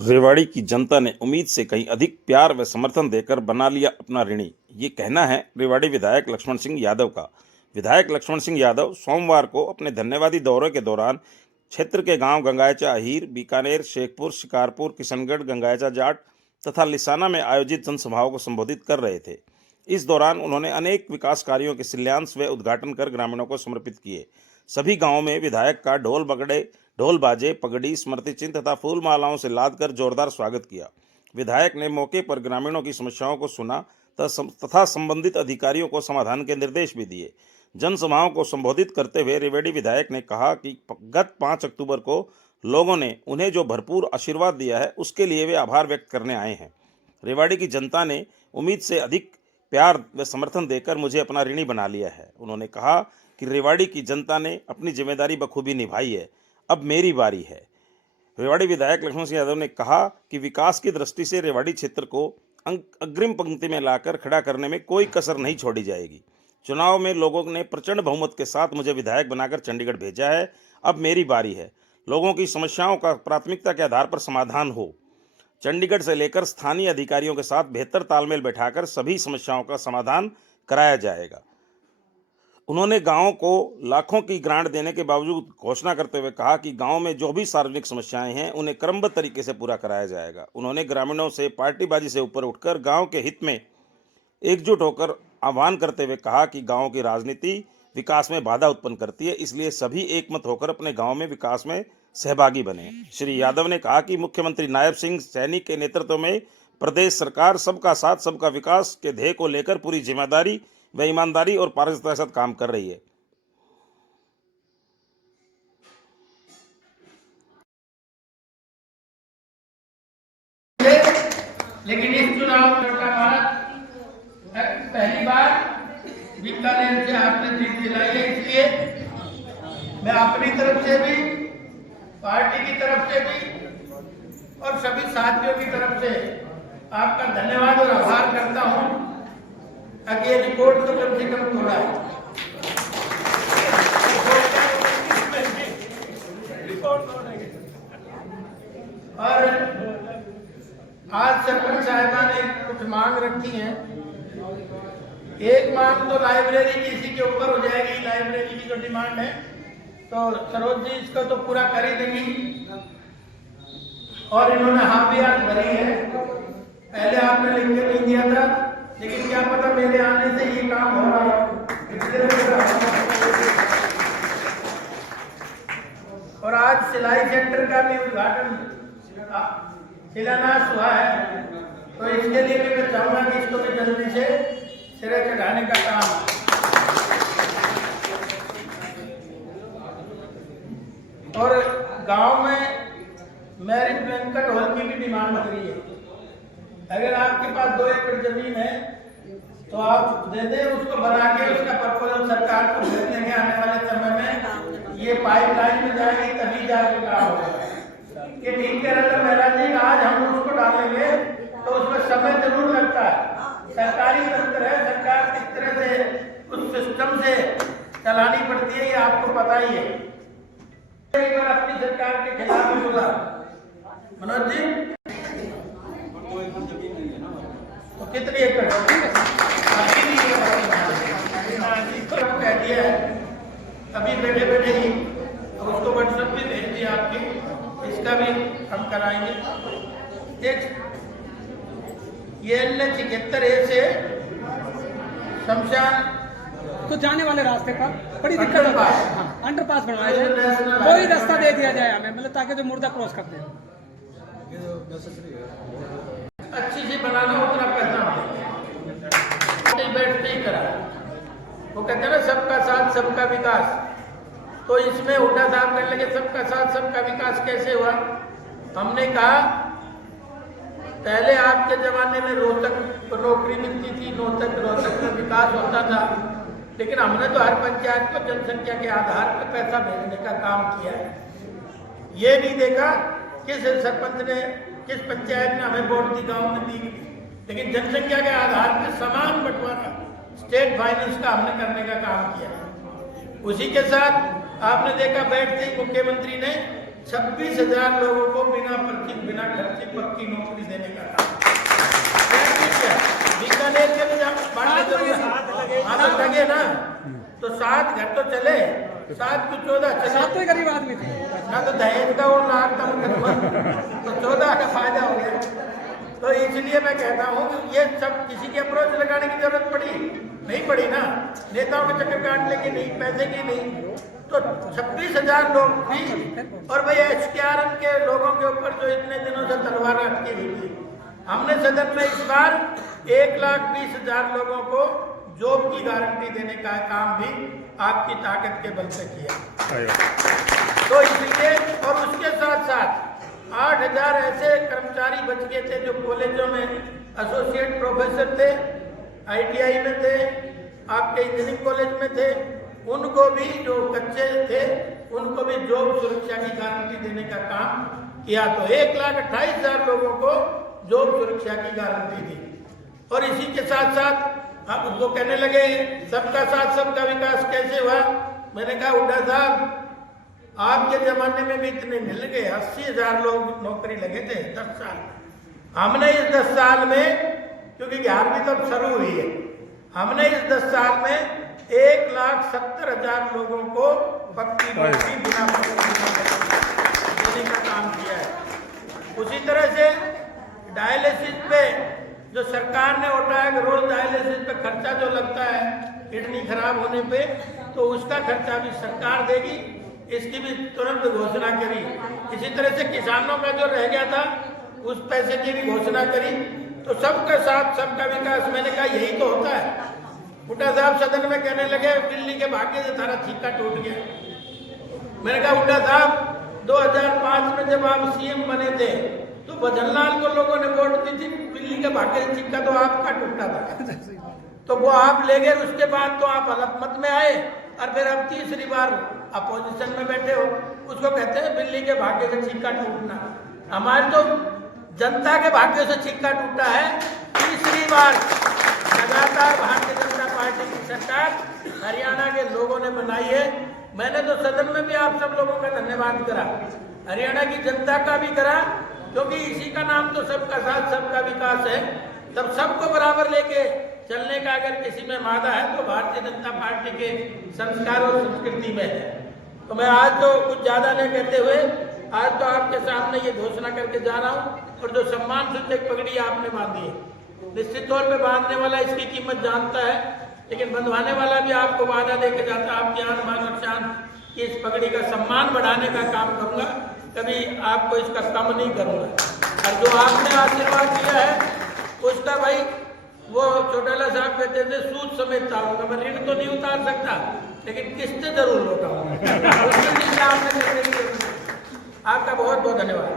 रेवाड़ी की जनता ने उम्मीद से कहीं अधिक प्यार व समर्थन देकर बना लिया अपना ऋणी। ये कहना है रेवाड़ी विधायक लक्ष्मण सिंह यादव का। विधायक लक्ष्मण सिंह यादव सोमवार को अपने धन्यवादी दौरे के दौरान क्षेत्र के गांव गंगायचा अहीर, बीकानेर, शेखपुर, शिकारपुर, किशनगढ़, गंगायचा जाट तथा लिसाना में आयोजित जनसभाओं को संबोधित कर रहे थे। इस दौरान उन्होंने अनेक विकास कार्यों के शिलान्यास व उद्घाटन कर ग्रामीणों को समर्पित किए। सभी गांवों में विधायक का ढोल बाजे, पगड़ी, स्मृति चिन्ह तथा फूल मालाओं से लादकर जोरदार स्वागत किया। विधायक ने मौके पर ग्रामीणों की समस्याओं को सुना तथा संबंधित अधिकारियों को समाधान के निर्देश भी दिए। जनसभाओं को संबोधित करते हुए रेवाड़ी विधायक ने कहा कि गत 5 अक्टूबर को लोगों ने उन्हें जो भरपूर आशीर्वाद दिया है उसके लिए वे आभार व्यक्त करने आए हैं। रेवाड़ी की जनता ने उम्मीद से अधिक प्यार व समर्थन देकर मुझे अपना ऋणी बना लिया है। उन्होंने कहा कि रेवाड़ी की जनता ने अपनी जिम्मेदारी बखूबी निभाई है, अब मेरी बारी है। रेवाड़ी विधायक लक्ष्मण सिंह यादव ने कहा कि विकास की दृष्टि से रेवाड़ी क्षेत्र को अग्रिम पंक्ति में लाकर खड़ा करने में कोई कसर नहीं छोड़ी जाएगी। चुनाव में लोगों ने प्रचंड बहुमत के साथ मुझे विधायक बनाकर चंडीगढ़ भेजा है, अब मेरी बारी है। लोगों की समस्याओं का प्राथमिकता के आधार पर समाधान हो। चंडीगढ़ से लेकर स्थानीय अधिकारियों के साथ बेहतर तालमेल बैठाकर सभी समस्याओं का समाधान कराया जाएगा। उन्होंने गांवों को लाखों की ग्रांट देने के बावजूद घोषणा करते हुए कहा कि गांव में जो भी सार्वजनिक समस्याएं हैं उन्हें क्रमबद्ध तरीके से पूरा कराया जाएगा। उन्होंने ग्रामीणों से पार्टीबाजी से ऊपर उठकर गांव के हित में एकजुट होकर आह्वान करते हुए कहा कि गांव की राजनीति विकास में बाधा उत्पन्न करती है, इसलिए सभी एकमत होकर अपने गांव में विकास में सहभागी बने। श्री यादव ने कहा कि मुख्यमंत्री नायब सिंह सैनी के नेतृत्व में प्रदेश सरकार सबका साथ सबका विकास के ध्येय को लेकर पूरी जिम्मेदारी व ईमानदारी और पारदर्शिता के साथ काम कर रही है। लेकिन इस चुनाव में पहली बार बीकानेर से आपने जीत दिलाई है, इसलिए मैं अपनी तरफ से भी, पार्टी की तरफ से भी और सभी साथियों की तरफ से आपका धन्यवाद और आभार करता हूं। ताकि ये रिकॉर्ड तो कम से कम तोड़ा है। और आज सरपंच साहिबा ने कुछ मांग रखी है। एक मांग तो लाइब्रेरी की इसी के ऊपर हो जाएगी। लाइब्रेरी की जो डिमांड है तो सरोज जी इसको तो पूरा कर ही देंगी और इन्होंने हाँ भी आज भरी है। पहले आपने लिख के नहीं दिया था, लेकिन क्या पता मेरे आने से ये काम हो रहा है। और आज सिलाई सेंटर का भी उद्घाटन शिलान्यास हुआ है, तो इसके लिए भी मैं चाहूंगा कि इसको भी जल्दी से सिरे चढ़ाने का काम है। और गांव में मैरिज बैंक्वेट हॉल की भी डिमांड करी है। अगर आपके पास 2 एकड़ जमीन है तो आप दे दें, उसको बना के उसका प्रपोजल सरकार को भेज देंगे। आने वाले समय में ये पाइपलाइन में जाएगी, तभी जाके काम होगा। ये ठीक कह रहे थे महाराज जी, आज हम उसको डालेंगे तो उसमें समय जरूर लगता है। सरकारी तंत्र है, सरकार किस तरह से उस सिस्टम से चलानी पड़ती है ये आपको पता ही है। एक बार अपनी सरकार के खिलाफ बोला मनोज जी, तो कितनी एकड़ कह दिया है अभी बैठे बैठे ही, तो उसको व्हाट्सएप भी भेज दिया आपकी, इसका भी हम कराएंगे। एक ये N76A से शमशान तो जाने वाले रास्ते का बड़ी दिक्कत होता है। अंडरपास बनवाया जाए, कोई रास्ता दे दिया जाए हमें, मतलब ताकि जो मुर्दा क्रॉस करते हैं अच्छी सी बनाना, उतना पैसा बैठ नहीं करा। वो कहते हैं ना सबका साथ सबका विकास, तो इसमें उल्टा साहब कहने लगे सबका साथ सबका विकास कैसे हुआ। हमने कहा पहले आपके जमाने में रोहतक नौकरी मिलती थी, रोहतक में विकास होता था, लेकिन हमने तो हर पंचायत को जनसंख्या के आधार पर पैसा भेजने का काम किया है। ये नहीं देखा किस सरपंच ने, किस पंचायत ने हमें वोट दी, गाँव में दी, लेकिन जनसंख्या के आधार पर समान बंटवारा स्टेट फाइनेंस का हमने करने का काम किया। उसी के साथ आपने देखा बैठते ही मुख्यमंत्री ने 26,000 लोगों को बिना खर्चे पक्की नौकरी देने का काम। बीकानेर के लिए लगे ना, तो 7 घर तो चले, 7 की 14 चले। 7 तो गरीब आदमी थे ना, तो दहेज का वो लाख तो 14 का फायदा हो गया। तो इसलिए मैं कहता हूँ कि ये सब किसी की अप्रोच लगाने की जरूरत नहीं पड़ी ना, नेताओं के चक्कर काटने की नहीं, पैसे की नहीं। तो 26,000 लोग भी, और भाई SKRM के लोगों के ऊपर जो इतने दिनों से तलवार अटकी हुई थी, हमने सदन में इस बार 1,20,000 लोगों को जॉब की गारंटी देने का काम भी आपकी ताकत के बल पे किया। तो इसलिए, और उसके साथ साथ 8,000 ऐसे कर्मचारी बच गए थे जो कॉलेजों में एसोसिएट प्रोफेसर थे, ITI में थे, आपके इंजीनियरिंग कॉलेज में थे, उनको भी, जो कच्चे थे, उनको भी जॉब सुरक्षा की गारंटी देने का काम किया। तो 1,28,000 लोगों को जॉब सुरक्षा की गारंटी दी। और इसी के साथ साथ आप उसको कहने लगे सबका साथ सबका विकास कैसे हुआ। मैंने कहा हुड्डा साहब, आपके जमाने में भी इतने मिल गए, 80,000 लोग नौकरी लगे थे 10 साल। हमने इस 10 साल में, क्योंकि 11वीं तब शुरू हुई है, हमने इस 10 साल में 1,70,000 लोगों को पक्की नौकरी बिना देने का काम किया है। उसी तरह से डायलिसिस पे जो सरकार ने उठाया कि रोज डायलिसिस पे खर्चा जो लगता है किडनी खराब होने पे, तो उसका खर्चा भी सरकार देगी, इसकी भी तुरंत घोषणा करी। इसी तरह से किसानों का जो रह गया था उस पैसे की भी घोषणा करी। तो सबका साथ सबका विकास, मैंने कहा यही तो होता है। हुड्डा साहब सदन में कहने लगे दिल्ली के भाग्य से सारा सिक्का टूट गया। मैंने कहा हुड्डा साहब 2005 में जब आप CM बने थे तो भजनलाल को लोगों ने वोट दी थी, दिल्ली के भाग्य से सिक्का तो आपका टूटा था, तो वो आप ले गए। उसके बाद तो आप अलग मत में आए और फिर अब तीसरी बार अपोजिशन में बैठे हो। उसको कहते हैं दिल्ली के भाग्य से सिक्का टूटना। हमारे तो जनता के भाग्य से सिक्का टूटा है। तीसरी बार लगातार भारतीय जनता पार्टी की सरकार हरियाणा के लोगों ने बनाई है। मैंने तो सदन में भी आप सब लोगों का धन्यवाद करा, हरियाणा की जनता का भी करा, क्योंकि इसी का नाम तो सबका साथ सबका विकास है। तब सबको बराबर लेके चलने का अगर किसी में मादा है तो भारतीय जनता पार्टी के संस्कार और संस्कृति में है। तो मैं आज तो कुछ ज्यादा नहीं कहते हुए आज तो आपके सामने ये घोषणा करके जा रहा हूँ। और जो सम्मान सूचक पगड़ी आपने बांधी है, निश्चित तौर पे बांधने वाला इसकी कीमत जानता है, लेकिन बंधवाने वाला भी आपको वादा देकर जाता है आपकी आन बान और शान कि इस पगड़ी का सम्मान बढ़ाने का काम करूंगा, कभी आपको इसका कम नहीं करूंगा। और जो आपने आशीर्वाद दिया है उसका भाई, वो चौटाला साहब कहते थे सूद समेत उतारूंगा। मैं ऋण तो नहीं उतार सकता, लेकिन किस्त जरूर लौटाऊंगा। आपका बहुत बहुत धन्यवाद।